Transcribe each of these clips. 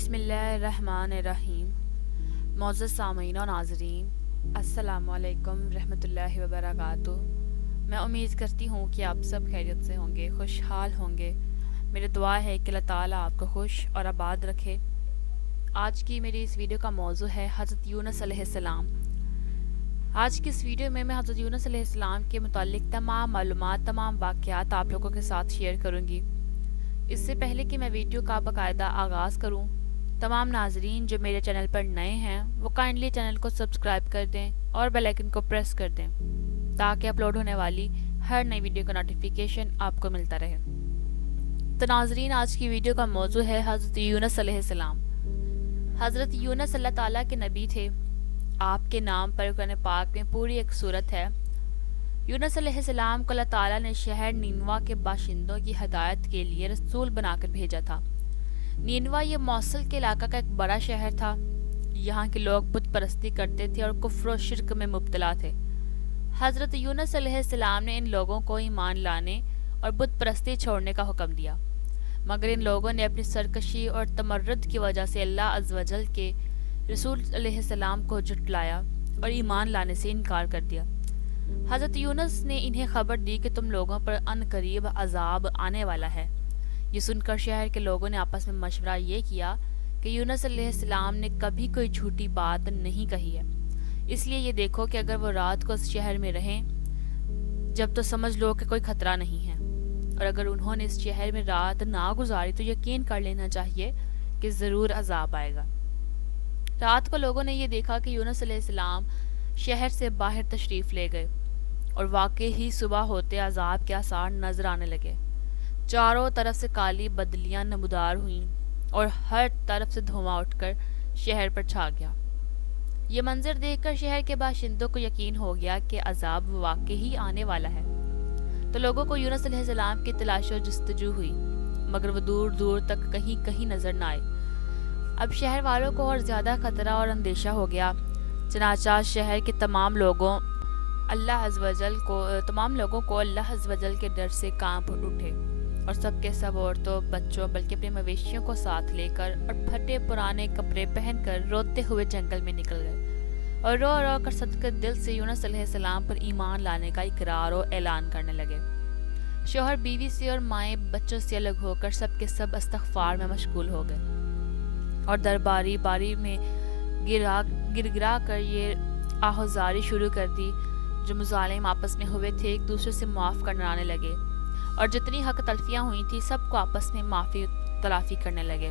बिस्मिल्लाहिर्रहमानिर्रहीम। मोअज़्ज़ज़ सामीन और नाज़रीन, अस्सलामु अलैकुम रहमतुल्लाहि व बरकातुहू। मैं उम्मीद करती हूँ कि आप सब खैरियत से होंगे, खुशहाल होंगे। मेरी दुआ है कि अल्लाह ताला आपको खुश और आबाद रखे। आज की मेरी इस वीडियो का मौजू है हज़रत यूनुस अलैहिस्सलाम। आज की इस वीडियो में मैं हज़रत यूनुस अलैहिस्सलाम के मुतालिक तमाम मालूमात, तमाम वाक़यात आप लोगों के साथ शेयर करूँगी। इससे पहले कि मैं वीडियो का बाकायदा आगाज़ करूं, तमाम नाजरीन जो मेरे चैनल पर नए हैं वो काइंडली चैनल को सब्सक्राइब कर दें और बेल आइकन को प्रेस कर दें ताकि अपलोड होने वाली हर नई वीडियो का नोटिफिकेशन आपको मिलता रहे। तो नाजरीन, आज की वीडियो का मौजू है हज़रत यूनुस अलैहिस्सलाम। हज़रत यूनुस अल्लाह ताला के नबी थे। आपके नाम पर कुरान पाक में पूरी एक सूरत है। यूनुस अलैहिस्सलाम को अल्लाह ताला ने शहर नीनवा के बाशिंदों की हदायत के लिए रसूल बनाकर भेजा था। नीनवा ये मौसल के इलाका का एक बड़ा शहर था। यहाँ के लोग बुत परस्ती करते थे और कुफ्र और शिर्क में मुब्तला थे। हज़रत यूनुस अलैहिस्सलाम ने इन लोगों को ईमान लाने और बुत परस्ती छोड़ने का हुक्म दिया, मगर इन लोगों ने अपनी सरकशी और तमर्रुद की वजह से अल्लाह अज़्ज़ व जल के रसूल अलैहिस्सलाम को झुटलाया और ईमान लाने से इनकार कर दिया। हज़रत यूनुस ने इन्हें खबर दी कि तुम लोगों पर अनकरीब अजाब आने वाला है। ये सुनकर शहर के लोगों ने आपस में मशवरा ये किया कि यूनुस अलैहिस्सलाम ने कभी कोई झूठी बात नहीं कही है, इसलिए ये देखो कि अगर वो रात को इस शहर में रहें जब तो समझ लो कि कोई खतरा नहीं है, और अगर उन्होंने इस शहर में रात ना गुजारी तो यकीन कर लेना चाहिए कि ज़रूर अजाब आएगा। रात को लोगों ने ये देखा कि यूनुस अलैहिस्सलाम शहर से बाहर तशरीफ़ ले गए और वाकई ही सुबह होते अजाब के आसार नजर आने लगे। चारों तरफ से काली बदलियां नमूदार हुईं और हर तरफ से धुआं उठकर शहर पर छा गया। ये मंजर देखकर शहर के बाशिंदों को यकीन हो गया कि अजाब वाकई ही आने वाला है। तो लोगों को यूनुस अलैहिस्सलाम की तलाश और जस्तजू हुई, मगर वो दूर दूर तक कहीं कहीं नजर न आए। अब शहर वालों को और ज्यादा खतरा और अंदेशा हो गया। चनाचा शहर के तमाम लोगों को अल्लाह अज़्ज़ व जल के डर से कांप उठे और सबके सब औरतों, बच्चों, बल्कि अपने मवेशियों को साथ लेकर और फटे पुराने कपड़े पहनकर रोते हुए जंगल में निकल गए और रो रो कर सदके दिल से यूनुस अलैहिस्सलाम पर ईमान लाने का इकरार और ऐलान करने लगे। शोहर बीवी से और माएँ बच्चों से अलग होकर सबके सब इस्तग़फ़ार में मशगूल हो गए और दरबारी बारी में गिरा कर ये आहुजारी शुरू कर दी। जो मुजालिम आपस में हुए थे एक दूसरे से माफ़ करने लगे और जितनी हक तलफियाँ हुई थी सबको आपस में माफ़ी तलाफ़ी करने लगे।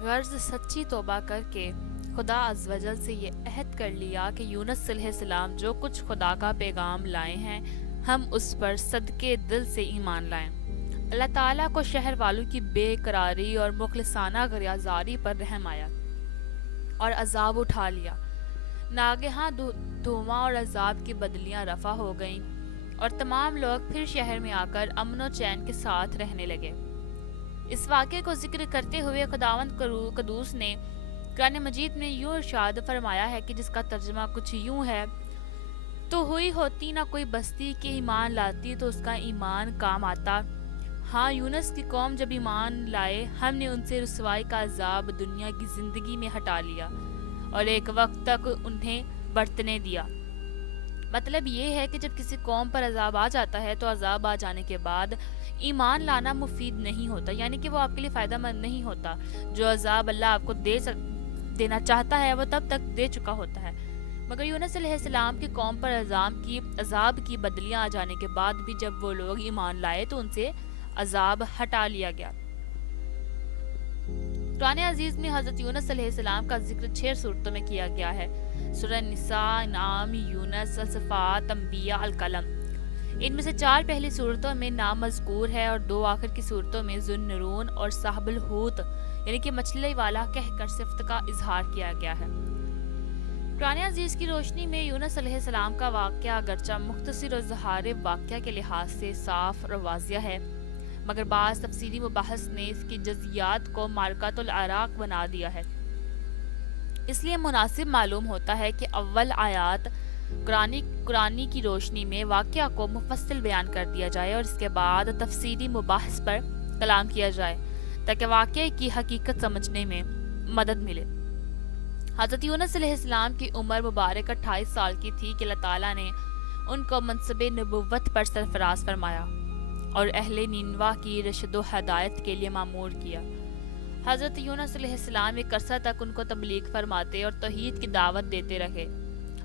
गर्ज सच्ची तौबा करके खुदा अज़्ज़ व जल से ये अहद कर लिया कि यूनुस अलैहिस्सलाम जो कुछ खुदा का पैगाम लाए हैं हम उस पर सदके दिल से ईमान लाएं। अल्लाह ताला को शहर वालों की बेकरारी और मुखलिसाना गरियाजारी पर रहम आया और अजाब उठा लिया। नागेहां धुआं और अजाब की बदलियां रफा हो गईं और तमाम लोग फिर शहर में आकर अमन और चैन के साथ रहने लगे। इस वाक़े को जिक्र करते हुए खुदावंद कदूस ने कुरान मजीद में यूं इरशाद फरमाया है कि जिसका तर्जुमा कुछ यूं है, तो हुई होती ना कोई बस्ती के ईमान लाती तो उसका ईमान काम आता। हाँ, यूनुस की कौम जब ईमान लाए हमने उनसे रुसवाई का अजाब दुनिया की ज़िंदगी में हटा लिया और एक वक्त तक उन्हें बरतने दिया। मतलब ये है कि जब किसी कौम पर अजाब आ जाता है तो अजाब आ जाने के बाद ईमान लाना मुफीद नहीं होता, यानी कि वो आपके लिए फ़ायदा मंद नहीं होता। जो अजाब अल्लाह आपको देना चाहता है वो तब तक दे चुका होता है। मगर यूनुस अलैहिस्सलाम की कौम पर अजाब की बदलियाँ आ जाने के बाद भी जब वो लोग ईमान लाए तो उनसे अजाब हटा लिया गया। कुरान अजीज में हज़रत यूनुस अलैहिस्सलाम का जिक्र 6 सूरतों में किया गया है। सूरह निसा, नाम, यूनुस, सफ़ात, अंबिया, अल कलम। इनमें से 4 पहली सूरतों में नाम मज़कूर है और 2 आखिर की सूरतों में ज़ुन्नून और साहिबुल हूत यानी कि मछली वाला कहकर सिफ़त का इजहार किया गया है। कुरान अजीज की रोशनी में यूनुस अलैहिस्सलाम का वाक़या अगरचा मुख्तसर और ज़हार वाक़या के लिहाज से साफ और वाज़िया है, मगर बाज़ तफसीरी मुबाहस ने इसकी जज़ियात को मारकातुल अराक बना दिया है। इसलिए मुनासिब मालूम होता है कि अव्वल आयात कुरानी की रोशनी में वाक़या को मुफस्सिल बयान कर दिया जाए और इसके बाद तफसीरी मुबाहस पर कलाम किया जाए ताकि वाक़ये की हकीकत समझने में مدد ملے۔ حضرت یونس علیہ السلام کی عمر مبارک 28 سال کی تھی کہ اللہ تعالیٰ نے ان کو منصب نبوت پر سرفراز فرمایا اور اہل نینوا کی رشد و ہدایت کے لیے مامور کیا۔ حضرت یونس علیہ السلام ایک عرصہ تک ان کو تبلیغ فرماتے اور توحید کی دعوت دیتے رہے،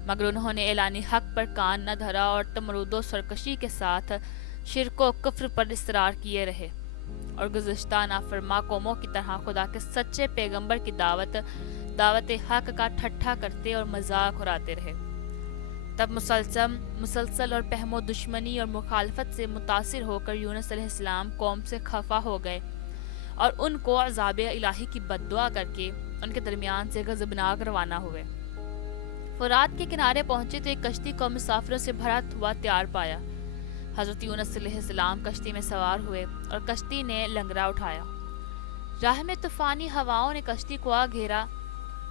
مگر انہوں نے اعلان حق پر کان نہ دھرا اور تمرد و سرکشی کے ساتھ شرک و کفر پر اصرار کیے رہے اور گزشتہ نافرما قوموں کی طرح خدا کے سچے پیغمبر کی دعوت حق کا ٹھٹھا کرتے اور مذاق اڑاتے رہے۔ تب مسلسل اور پہم و دشمنی اور مخالفت سے متاثر ہو کر یونس علیہ السلام قوم سے خفا ہو گئے اور ان کو عذاب الہی کی بد دعا کر کے ان کے درمیان سے غضبناک روانہ ہوئے۔ فرات کے کنارے پہنچے تو ایک کشتی کو مسافروں سے بھرا ہوا تیار پایا۔ حضرت یونس علیہ السلام کشتی میں سوار ہوئے اور کشتی نے لنگرا اٹھایا۔ راہ میں طوفانی ہواؤں نے کشتی کو آ گھیرا۔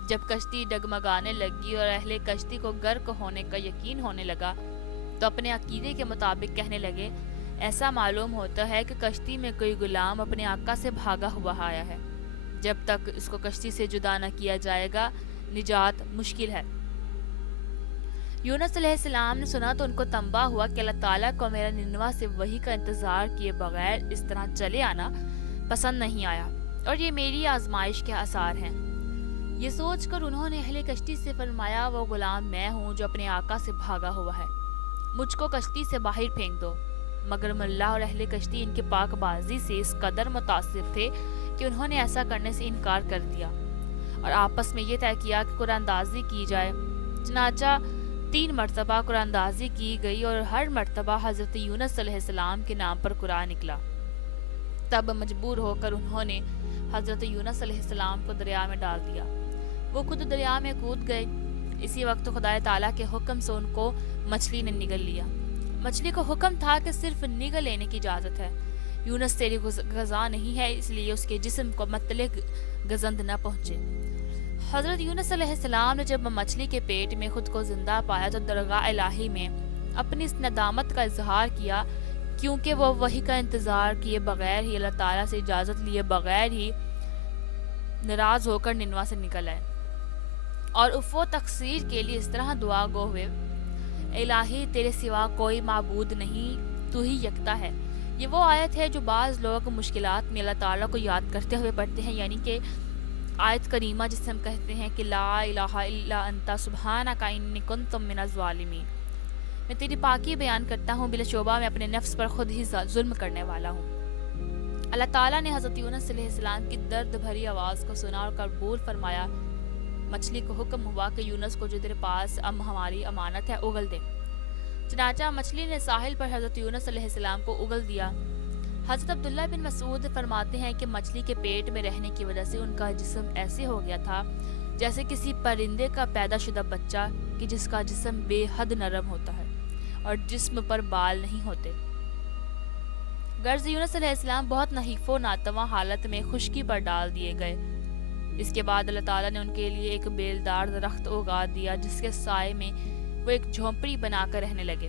جب کشتی ڈگمگانے لگی اور اہل کشتی کو غرق ہونے کا یقین ہونے لگا تو اپنے عقیدے کے مطابق کہنے لگے، ایسا معلوم ہوتا ہے کہ کشتی میں کوئی غلام اپنے آقا سے بھاگا ہوا آیا ہے، جب تک اس کو کشتی سے جدا نہ کیا جائے گا نجات مشکل ہے۔ یونس علیہ السلام نے سنا تو ان کو تنبہ ہوا کہ اللہ تعالیٰ کو میرا ننوا سے وحی کا انتظار کیے بغیر اس طرح چلے آنا پسند نہیں آیا اور یہ میری آزمائش کے آثار ہیں۔ یہ سوچ کر انہوں نے اہل کشتی سے فرمایا، وہ غلام میں ہوں جو اپنے آقا سے بھاگا ہوا ہے، مجھ کو کشتی سے باہر پھینک دو۔ مگر ملا اور اہل کشتی ان کے پاک بازی سے اس قدر متاثر تھے کہ انہوں نے ایسا کرنے سے انکار کر دیا اور آپس میں یہ طے کیا کہ قرآن اندازی کی جائے۔ چنانچہ 3 مرتبہ قرآن اندازی کی گئی اور ہر مرتبہ حضرت یونس علیہ السلام کے نام پر قرآن نکلا۔ تب مجبور ہو کر انہوں نے حضرت یونس علیہ السلام کو دریا میں ڈال دیا۔ وہ خود دریا میں کود گئے۔ اسی وقت خدا تعالیٰ کے حکم سے ان کو مچھلی نے نگل لیا۔ مچھلی کو حکم تھا کہ صرف نگل لینے کی اجازت ہے، یونس تیری غذا نہیں ہے، اس لیے اس کے جسم کو مطلق گزند نہ پہنچے۔ حضرت یونس علیہ السلام نے جب مچھلی کے پیٹ میں خود کو زندہ پایا تو درگاہ الہی میں اپنی اس ندامت کا اظہار کیا، کیونکہ وہ وحی کا انتظار کیے بغیر ہی اللہ تعالیٰ سے اجازت لیے بغیر ہی ناراض ہو کر ننوا سے نکل آئے اور عفو تقصیر کے لیے اس طرح دعا گو ہوئے، الہی تیرے سوا کوئی معبود نہیں، تو ہی یکتا ہے۔ یہ وہ آیت ہے جو بعض لوگ مشکلات میں اللہ تعالیٰ کو یاد کرتے ہوئے پڑھتے ہیں، یعنی کہ آیت کریمہ جسے ہم کہتے ہیں کہ لا الہ الا انت سبحانک انی کنت من الظالمین، میں تیری پاکی بیان کرتا ہوں، بلا شبہ میں اپنے نفس پر خود ہی ظلم کرنے والا ہوں۔ اللہ تعالیٰ نے حضرت یونس علیہ السلام کی درد بھری آواز کو سنا اور قبول فرمایا۔ مچھلی کو حکم ہوا کہ یونس کو جو تیرے پاس ہماری امانت ہے اگل دے۔ چنانچہ مچھلی نے ساحل پر حضرت یونس علیہ السلام کو اگل دیا۔ حضرت عبداللہ بن مسعود فرماتے ہیں کہ مچھلی کے پیٹ میں رہنے کی وجہ سے ان کا جسم ایسے ہو گیا تھا جیسے کسی پرندے کا پیدا شدہ بچہ کہ جس کا جسم بے حد نرم ہوتا ہے اور جسم پر بال نہیں ہوتے۔ غرض یونس علیہ السلام بہت نحیف و ناتواں حالت میں خشکی پر ڈال دیے گئے۔ اس کے بعد اللہ تعالیٰ نے ان کے لیے ایک بیلدار درخت اگا دیا جس کے سائے میں وہ ایک جھونپڑی بنا کر رہنے لگے۔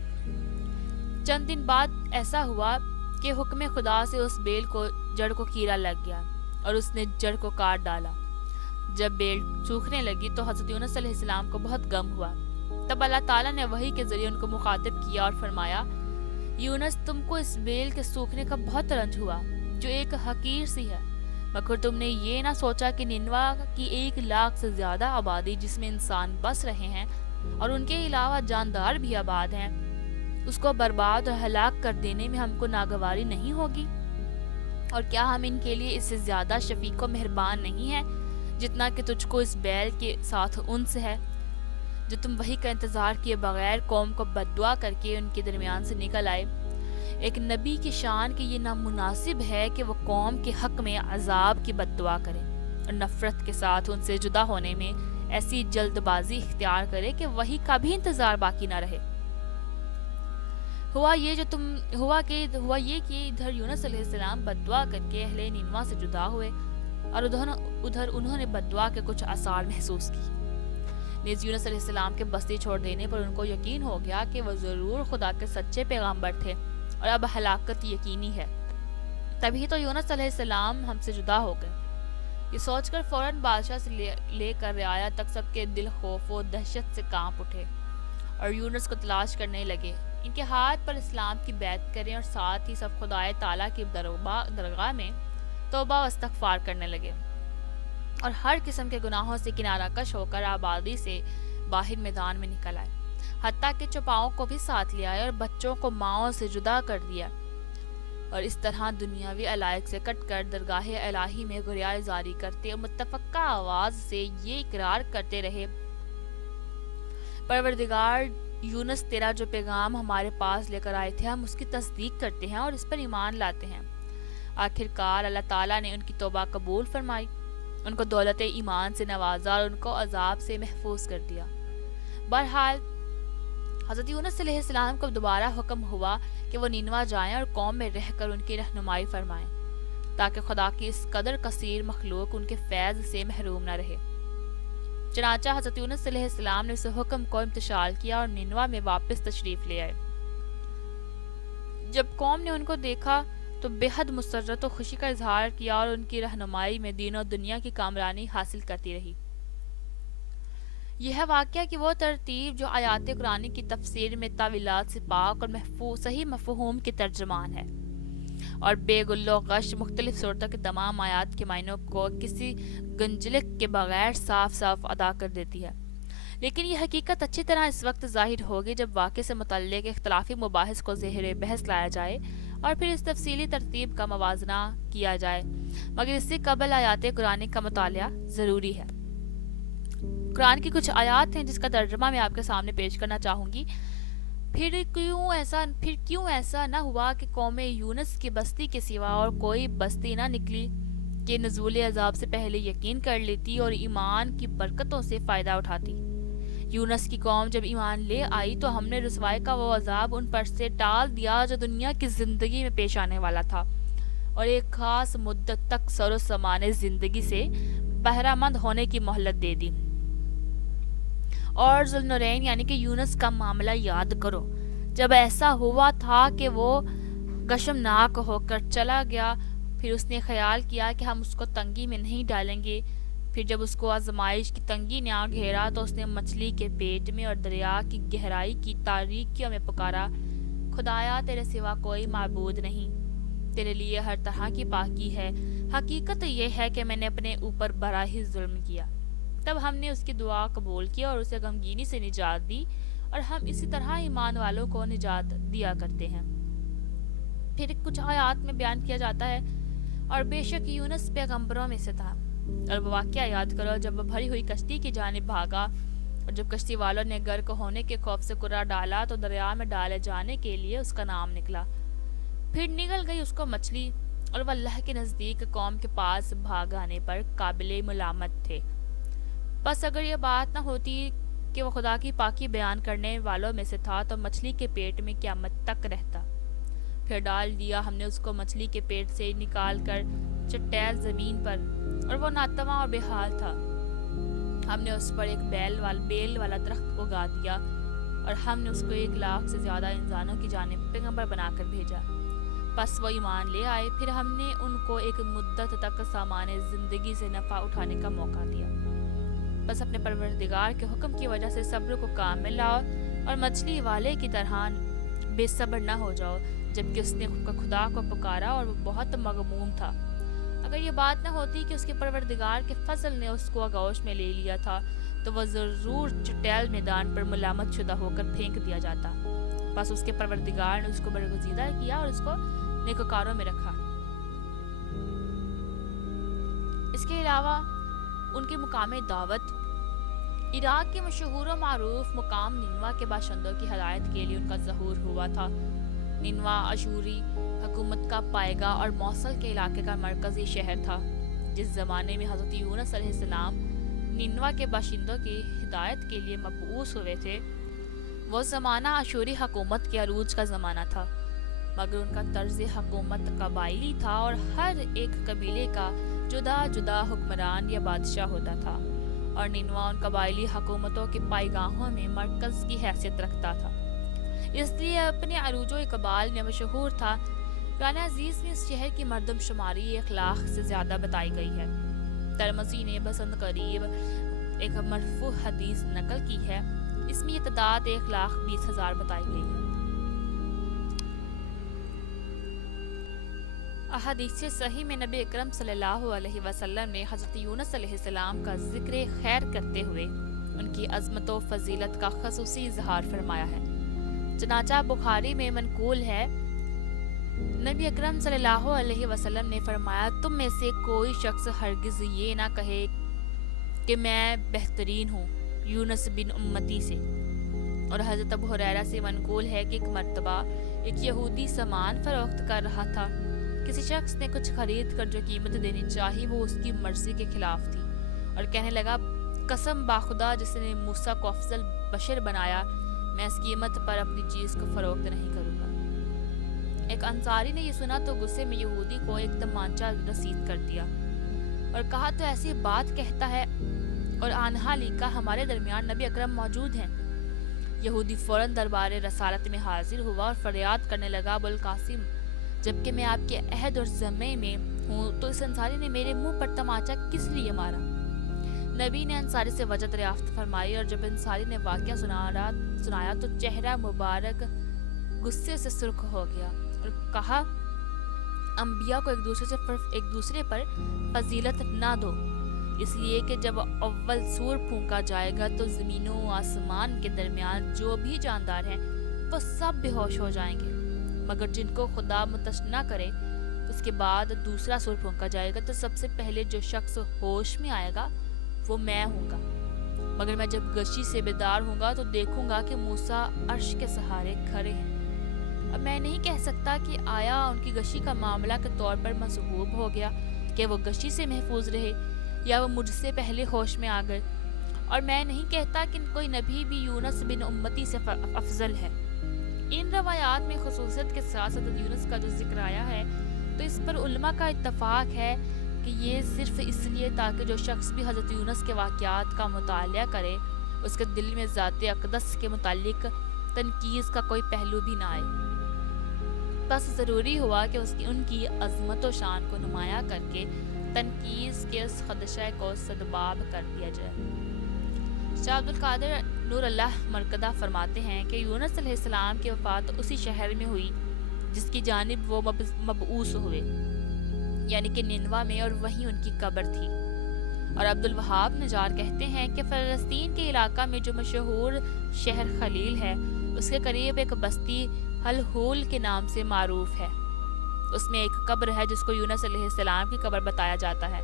چند دن بعد ایسا ہوا کہ حکم خدا سے اس بیل کو جڑ کو کیڑا لگ گیا اور اس نے جڑ کو کاٹ ڈالا۔ جب بیل سوکھنے لگی تو حضرت یونس علیہ السلام کو بہت غم ہوا۔ تب اللہ تعالیٰ نے وحی کے ذریعے ان کو مخاطب کیا اور فرمایا، یونس تم کو اس بیل کے سوکھنے کا بہت رنج ہوا جو ایک حقیر سی ہے، مگر تم نے یہ نہ سوچا کہ نینوا کی 1,00,000 سے زیادہ آبادی جس میں انسان بس رہے ہیں اور ان کے علاوہ جاندار بھی آباد ہیں، اس کو برباد اور ہلاک کر دینے میں ہم کو ناگواری نہیں ہوگی؟ اور کیا ہم ان کے لیے اس سے زیادہ شفیق و مہربان نہیں ہیں جتنا کہ تجھ کو اس بیل کے ساتھ انس ہے جو تم وحی کا انتظار کیے بغیر قوم کو بد دعا کر کے ان کے درمیان سے نکل آئے؟ ایک نبی کی شان کہ یہ نامناسب ہے کہ وہ قوم کے حق میں عذاب کی بد دعا کرے اور نفرت کے ساتھ ان سے جدا ہونے میں ایسی جلد بازی اختیار کرے کہ وحی کا بھی انتظار باقی نہ رہے۔ ہوا یہ کہ ادھر یونس علیہ السلام بد دعا کر کے اہل نینوا سے جدا ہوئے اور ادھر انہوں نے بد دعا کے کچھ آثار محسوس کی۔ نیز یونس علیہ السلام کے بستی چھوڑ دینے پر ان کو یقین ہو گیا کہ وہ ضرور خدا کے سچے پیغمبر تھے اور اب ہلاکت یقینی ہے۔ تبھی تو یونس علیہ السلام ہم سے جدا ہو گئے۔ یہ سوچ کر فوراً بادشاہ سے لے کر رعایا تک سب کے دل خوف و دہشت سے کانپ اٹھے اور یونس کو تلاش کرنے لگے. ان کے ہاتھ پر اسلام کی بیعت کریں اور ساتھ ہی سب خدائے تعالیٰ کی درگاہ میں توبہ و استغفار کرنے لگے اور ہر قسم کے گناہوں سے کنارہ کش ہو کر آبادی سے باہر میدان میں نکل آئے. حتیٰ کہ چوپاؤں کو بھی ساتھ لے آئے اور بچوں کو ماؤں سے جدا کر دیا اور اس طرح دنیاوی علائق سے کٹ کر درگاہ الہی میں گریہ زاری کرتے اور متفقہ آواز سے یہ اقرار کرتے رہے: پروردگار، یونس تیرا جو پیغام ہمارے پاس لے کر آئے تھے ہم اس کی تصدیق کرتے ہیں اور اس پر ایمان لاتے ہیں. آخرکار اللہ تعالیٰ نے ان کی توبہ قبول فرمائی، ان کو دولت ایمان سے نوازا اور ان کو عذاب سے محفوظ کر دیا. بہرحال حضرت یونس علیہ السلام کو دوبارہ حکم ہوا کہ وہ نینوا جائیں اور قوم میں رہ کر ان کی رہنمائی فرمائیں تاکہ خدا کی اس قدر کثیر مخلوق ان کے فیض سے محروم نہ رہے. چنانچہ حضرت یونس علیہ السلام نے اس حکم کو امتثال کیا اور نینوا میں واپس تشریف لے آئے. جب قوم نے ان کو دیکھا تو بے حد مسرت و خوشی کا اظہار کیا اور ان کی رہنمائی میں دین و دنیا کی کامرانی حاصل کرتی رہی. یہ ہے واقعہ کہ وہ ترتیب جو آیات قرآن کی تفسیر میں تعویلات سے پاک اور صحیح مفہوم کی ترجمان ہے اور بے گل و غش مختلف صورتوں کے تمام آیات کے معنوں کو کسی گنجلک کے بغیر صاف صاف ادا کر دیتی ہے. لیکن یہ حقیقت اچھی طرح اس وقت ظاہر ہوگی جب واقعے سے متعلق اختلافی مباحث کو زیر بحث لایا جائے اور پھر اس تفصیلی ترتیب کا موازنہ کیا جائے، مگر اس سے قبل آیات قرآن کا مطالعہ ضروری ہے. قرآن کی کچھ آیات ہیں جس کا ترجمہ میں آپ کے سامنے پیش کرنا چاہوں گی. پھر کیوں ایسا نہ ہوا کہ قوم یونس کی بستی کے سوا اور کوئی بستی نہ نکلی کہ نزول عذاب سے پہلے یقین کر لیتی اور ایمان کی برکتوں سے فائدہ اٹھاتی. یونس کی قوم جب ایمان لے آئی تو ہم نے رسوائی کا وہ عذاب ان پر سے ٹال دیا جو دنیا کی زندگی میں پیش آنے والا تھا اور ایک خاص مدت تک سر و سامان زندگی سے بہرہ مند ہونے کی مہلت دے دی. اور ذوالنورین یعنی کہ یونس کا معاملہ یاد کرو. جب ایسا ہوا تھا کہ وہ غشمناک ہو کر چلا گیا، پھر اس نے خیال کیا کہ ہم اس کو تنگی میں نہیں ڈالیں گے. پھر جب اس کو آزمائش کی تنگی نے آ گھیرا تو اس نے مچھلی کے پیٹ میں اور دریا کی گہرائی کی تاریکیوں میں پکارا: خدایا تیرے سوا کوئی معبود نہیں، تیرے لیے ہر طرح کی پاکی ہے. حقیقت یہ ہے کہ میں نے اپنے اوپر بڑا ہی ظلم کیا. تب ہم نے اس کی دعا قبول کی اور اسے غمگینی سے نجات دی اور ہم اسی طرح ایمان والوں کو نجات دیا کرتے ہیں. پھر کچھ آیات میں بیان کیا جاتا ہے: اور بے شک یونس پیغمبروں میں سے تھا. اور وہ واقعہ یاد کرو جب وہ بھری ہوئی کشتی کی جانب بھاگا اور جب کشتی والوں نے غرق ہونے کے خوف سے کرا ڈالا تو دریا میں ڈالے جانے کے لیے اس کا نام نکلا. پھر نگل گئی اس کو مچھلی اور وہ اللہ کے نزدیک قوم کے پاس بھاگ آنے پر قابل ملامت تھے. بس اگر یہ بات نہ ہوتی کہ وہ خدا کی پاکی بیان کرنے والوں میں سے تھا تو مچھلی کے پیٹ میں قیامت تک رہتا. پھر ڈال دیا ہم نے اس کو مچھلی کے پیٹ سے نکال کر چٹیل زمین پر، اور وہ ناتواں اور بے حال تھا. ہم نے اس پر ایک بیل والا درخت اگا دیا اور ہم نے اس کو 1,00,000 سے زیادہ انسانوں کی جانب پیغمبر بنا کر بھیجا. بس وہ ایمان لے آئے. پھر ہم نے ان کو ایک مدت تک سامان زندگی سے نفع اٹھانے کا موقع دیا. بس اپنے پروردگار کے حکم کی وجہ سے صبر کو کام میں لاؤ اور مچھلی والے کی طرح بے صبر نہ ہو جاؤ، جبکہ اس نے خدا کو پکارا اور وہ بہت مغموم تھا. اگر یہ بات نہ ہوتی کہ اس کے پروردگار کے فضل نے اس کو آغوش میں لے لیا تھا تو وہ ضرور چٹیل میدان پر ملامت شدہ ہو کر پھینک دیا جاتا. بس اس کے پروردگار نے اس کو برگزیدہ کیا اور اس کو نیکوکاروں میں رکھا. اس کے علاوہ ان کے مقام دعوت عراق کے مشہور و معروف مقام نینوا کے باشندوں کی ہدایت کے لیے ان کا ظہور ہوا تھا. نینوا اشوری حکومت کا پائیگاہ اور موصل کے علاقے کا مرکزی شہر تھا. جس زمانے میں حضرت یونس علیہ السلام نینوا کے باشندوں کی ہدایت کے لیے مبعوث ہوئے تھے، وہ زمانہ اشوری حکومت کے عروج کا زمانہ تھا، مگر ان کا طرز حکومت قبائلی تھا اور ہر ایک قبیلے کا جدا جدا حکمران یا بادشاہ ہوتا تھا، اور نینوا ان قبائلی حکومتوں کے پائیگاہوں میں مرکز کی حیثیت رکھتا تھا. اس لیے اپنے عروج و اقبال میں مشہور تھا. قرآن عزیز میں اس شہر کی مردم شماری 1,00,000 سے زیادہ بتائی گئی ہے. तिरमिज़ी ने बसंत करीब एक मरफू हदीस नकल की है। इसमें ये तादाद 1,20,000 बताई गई है। अहादीस सही में नबी अकरम सल्लल्लाहु अलैहि वसल्लम ने हज़रत यूनुस अलैहिस्सलाम का ज़िक्र खैर करते हुए उनकी अज़मत व फ़ज़ीलत का ख़ुसूसी इज़हार फरमाया है। चनाचा बुखारी में मनकूल है, नबी अकरम सल्लल्लाहु अलैहि वसल्लम ने फरमाया, तुम में से कोई शख्स हरगिज़ ये ना कहे कि मैं बेहतरीन हूँ यूनुस बिन उम्मती से। और हज़रत अबू हुरैरा से मनकूल है कि एक मर्तबा एक यहूदी सामान फरोख्त कर रहा था। किसी शख्स ने कुछ खरीद कर जो कीमत देनी चाहिए वो उसकी मर्जी के खिलाफ थी और कहने लगा, कसम बाखुदा जिसने मूसा को अफजल बशर बनाया, मैं इस कीमत पर अपनी चीज़ को फरोख्त नहीं करूँगा। एक अंसारी ने यह सुना तो गुस्से में यहूदी को एक तमांचा रसीद कर दिया और कहा, तो ऐसी बात कहता है और आनहाली का हमारे दरमियान नबी अकरम मौजूद हैं। यहूदी फौरन दरबार रसालत में हाजिर हुआ और फरियाद करने लगा, अबुल कासिम, जबकि मैं आपके अहद और ज़म्मे में हूँ तो इस अंसारी ने मेरे मुंह पर तमाचा किस लिए मारा। नबी ने अंसारी से वजह दरियाफ्त फरमाई और जब अंसारी ने वाक़या सुनाया तो चेहरा मुबारक गुस्से से सुर्ख हो गया और कहा, अंबिया को एक दूसरे पर फजीलत ना दो, इसलिए कि जब अव्वल सूर फूंका जाएगा तो ज़मीनों आसमान के दरमियान जो भी जानदार हैं वो सब बेहोश हो जाएंगे, मगर जिनको खुदा मुतशना करे उसके बाद दूसरा सूर फूंका जाएगा तो सबसे पहले जो शख्स होश में आएगा वो मैं हूँगा। मगर मैं जब गशी से बेदार हूँगा तो देखूँगा कि मूसा अर्श के सहारे खड़े हैं। अब मैं नहीं कह सकता कि आया उनकी गशी का मामला के तौर पर मसहूब हो गया कि वो गशी से महफूज रहे या वो मुझसे पहले होश में आ गए, और मैं नहीं कहता कि कोई नबी भी यूनुस बिन उम्मती से अफजल है। इन रवायात में खुसूसियत के साथ साथ यूनुस का जो जिक्र आया है तो इस पर उलमा का इत्तफाक है कि ये सिर्फ इसलिए ताकि जो शख्स भी हज़रत यूनुस के वाक़यात का मुतालिया करे उसके दिल में ज़ाते अक़दस के मुतालिक तनकीज़ का कोई पहलू भी ना आए। बस ज़रूरी हुआ कि उनकी अज़मत व शान को नुमाया करके तनकीज़ के उस खदशे को सदबाब कर दिया जाए। शाह अब्दुल कादिर नूर अल्लाह मरकदा फरमाते हैं कि यूनुस अलैहिस्सलाम की वफ़ात उसी शहर में हुई जिसकी जानिब वो मबऊस हुए, यानी कि निनवा में, और वहीं उनकी कब्र थी। और अब्दुल वहाब नजार कहते हैं कि फ़लस्तीन के इलाका में जो मशहूर शहर खलील है उसके करीब एक बस्ती हलहूल के नाम से मारूफ है। उसमें एक कब्र है जिसको यूनुस अलैहिस्सलाम की कब्र बताया जाता है,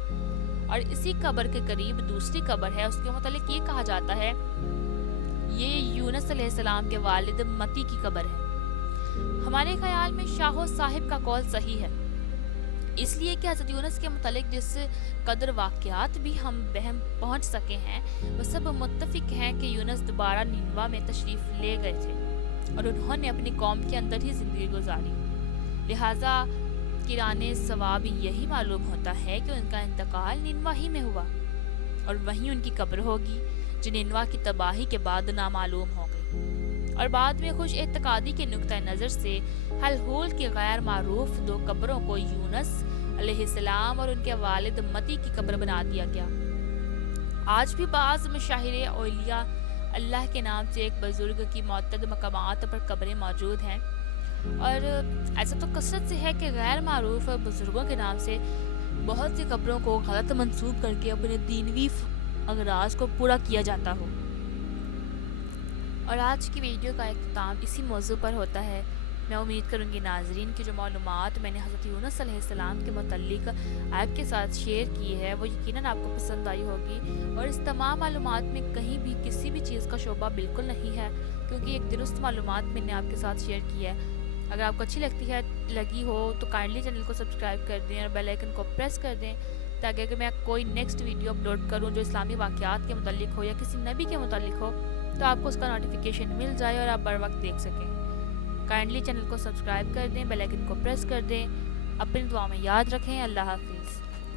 और इसी कब्र के करीब दूसरी कब्र है, उसके मुतालिक ये कहा जाता है ये यूनुस अलैहिस्सलाम के वालिद मती की कब्र है। हमारे ख्याल में शाहो साहिब का कौल सही है, इसलिए कि हज़रत यूनुस के मुतालिक जिस कदर वाक़यात भी हम बहम पहुँच सके हैं वो सब मुत्तफ़िक हैं कि यूनुस दोबारा निनवा में तशरीफ़ ले गए थे और उन्होंने अपनी कौम के अंदर ही ज़िंदगी गुजारी। लिहाजा किराने सवाब यही मालूम होता है कि उनका इंतकाल निनवा ही में हुआ और वहीं उनकी कब्र होगी जो निनवा की तबाही के बाद नामालूम हो गई। और बाद में खुश एतकादी के नुक्ता नज़र से हलहूल की गैर मारूफ दो कब्रों को यूनुस अलैहिस्सलाम और उनके वालिद मती की कब्र बना दिया गया। आज भी बाज़ मशाहिर औलिया अल्लाह के नाम से एक बुजुर्ग की मुअत्तद मकामात पर कब्रें मौजूद हैं, और ऐसा तो कसरत से है कि गैर मारूफ बुजुर्गों के नाम से बहुत सी कब्रों को गलत मंसूब करके अपने दीनवी अगराज को पूरा किया जाता हो। और आज की वीडियो का इख्तिताम इसी मौजू पर होता है। मैं उम्मीद करूँगी नाजरीन की जो मालूमात मैंने हज़रत यूनुस अलैहिस्सलाम के मुतल्लिक़ आपके साथ शेयर की है वो यकीनन आपको पसंद आई होगी, और इस तमाम मालूमात में कहीं भी किसी भी चीज़ का शोबा बिल्कुल नहीं है, क्योंकि एक दुरुस्त मालूमात मैंने आपके साथ शेयर की है। अगर आपको अच्छी लगी हो तो काइंडली चैनल को सब्सक्राइब कर दें और बेल आइकन को प्रेस कर दें, ताकि अगर मैं कोई नेक्स्ट वीडियो अपलोड करूं जो इस्लामी वाक़यात के मुतालिक हो या किसी नबी के मुतालिक हो तो आपको उसका नोटिफिकेशन मिल जाए और आप बर वक्त देख सकें। काइंडली चैनल को सब्सक्राइब कर दें, बेल आइकन को प्रेस कर दें। अपनी दुआ में याद रखें। अल्लाह हाफिज़।